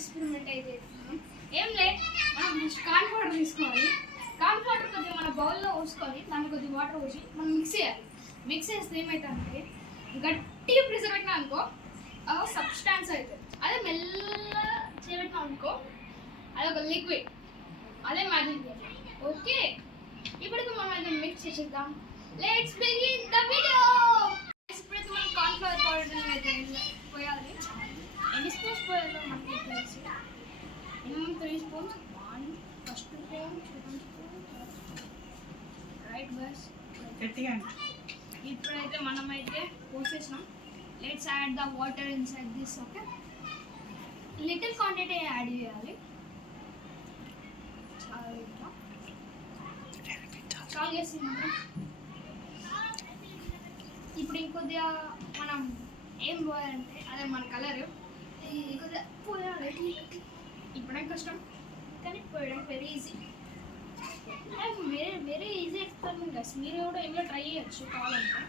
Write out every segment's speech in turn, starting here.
Experiment అయితే ఏం లేదు, మనం జస్ట్ కార్న్ పౌడర్ తీసుకోవాలి. కార్న్ పౌడర్ కొద్దిగా మన బౌల్లో పోసుకొని దాన్ని కొద్దిగా వాటర్ పోసి మనం మిక్స్ చేయాలి. మిక్స్ చేస్తే ఏమవుతుందంటే గట్టిగా ప్రెషర్ పెట్టినా అనుకో సబ్స్టాన్స్ అవుతుంది. అదే మెల్లగా చేయబెట్టినా అనుకో అదొక లిక్విడ్, అదే మ్యాజిక్. ఓకే, ఇప్పటికి మనం అయితే మిక్స్ చేసేద్దాం. Let's begin the video. ఇప్పుడైతే మనం కార్న్ ఫ్లవర్ పౌడర్ అయితే పోయాలి. ఎన్ని స్పూన్స్ పోయాలో మనకి తెలుసు. 3 spoons. 1 first spoon, second spoon, right బస్ గట్టిగా. ఇప్పుడైతే మనమైతే పోసేసినాం. Let's add the water inside this. Okay, little quantity add చేయాలి. చాలా చేసింది. ఇప్పుడు ఇంకొద్దిగా మనం ఏం పోయాలంటే అదే మన కలర్ కొద్దిగా పోయాలి. ఇప్పుడే కష్టం కానీ పోయడానికి very easy. Very easy experiment guys. మీరు కూడా ఏమో ట్రై చేయొచ్చు కావాలంటే.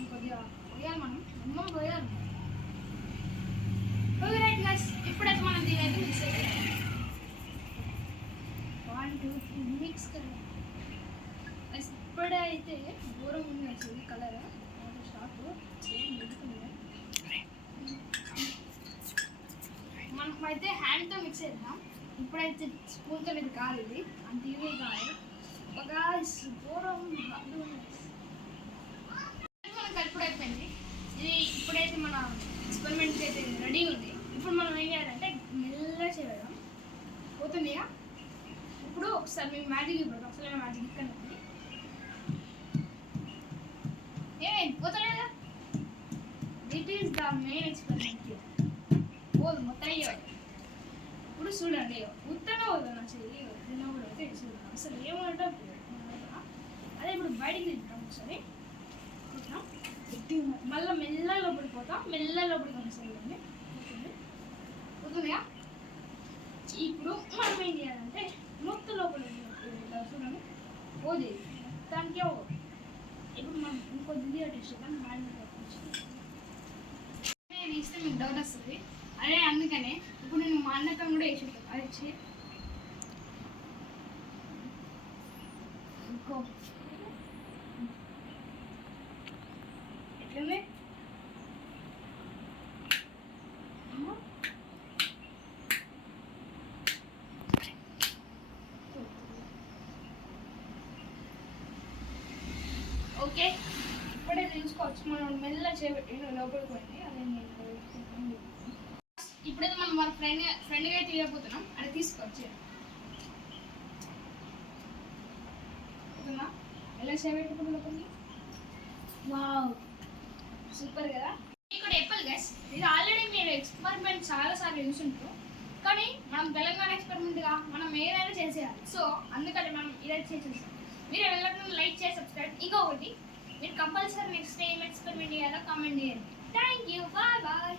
ఇంకొద్దిగా పోయాలి, మనం అన్నం పోయాలి. రైట్ గైస్, ఇప్పుడైతే మనం దీని అయితే మిక్స్ అయ్యాలి. 1 2 3 mix colour. ఇప్పుడైతే దూరం ఉంది వచ్చింది కలర్ షార్ట్ సేమ్ మెదుకుంది. మనం అయితే హ్యాండ్తో మిక్స్ చేద్దాం. ఇప్పుడైతే స్పూన్తో ఇది కాదు, ఇది అంత ఈజీ కాదు. గాయ్స్ దూరం మనం కలుపుడు అయిపోయింది. ఇది ఇప్పుడైతే మన ఎక్స్పెరిమెంట్ అయితే రెడీ ఉంది. ఇప్పుడు మనం ఏం చేయాలంటే మెల్లగా చేయడం పోతుందిగా. ఇప్పుడు ఒకసారి మేము మ్యాజిక్ ఇవ్వడం, అసలు మ్యాజిక్ ఇక్కడ ఏమైంది పోతలేదా? దిట్ ఈస్ ద మెయిన్ ఎక్స్పెరిమెంట్. పోదు మొత్తం అయ్యాడు. ఇప్పుడు చూడండి, ఉత్తగా పోదు నా చెయ్యి తిన్నప్పుడు అయితే చూద్దాం అసలు ఏమంటా. అదే ఇప్పుడు బయటికి తింటాం ఒకసారి, మళ్ళీ మెల్ల లోపడిపోతాం. మెల్ల లోపలికి వస్తుంది పోతుందిగా. ఇప్పుడు మనం ఏం చేయాలంటే మొత్తం లోపల చూడండి పోదు మొత్తానికే. ఇప్పుడు మనం ఇంకొద్ది టేస్ట్ చేద్దాం. నేను ఇస్తే మీకు డౌట్ వస్తుంది. అదే అందుకనే ఇప్పుడు నేను మా అన్నతో కూడా వేసి ఉంటాను. అది వచ్చి ఇంకో ఎట్లనే ఓకే. ఇప్పుడే తెలుసుకోవచ్చు మనం మెల్ల చేపెట్టి లోపలికి పోయింది. అదే ఇప్పుడైతే మనం మన ఫ్రెండ్గా తీయబోతున్నాం. అది తీసుకోవచ్చు ఎలా చేపెట్టుకుంటే లోపలికి. వావ్ సూపర్ కదా. ఇక్కడ ఎప్పల్ గైస్, ఇది ఆల్రెడీ మీరు ఎక్స్పెరిమెంట్ చాలాసార్లు చూసుంటారు. కానీ మనం తెలంగాణ ఎక్స్పెరిమెంట్గా మనం ఏదైనా చేసేయాలి. సో అందుకని మనం ఇదైతే చేసేస్తాం. మీరు వెళ్ళకుండా లైక్ చేసి సబ్స్క్రైబ్. ఇంకొకటి, మీరు కంపల్సరీ నెక్స్ట్ టైం ఎక్స్పెరిమెంట్ చేయాలో కామెంట్ చేయండి. Thank you, bye bye.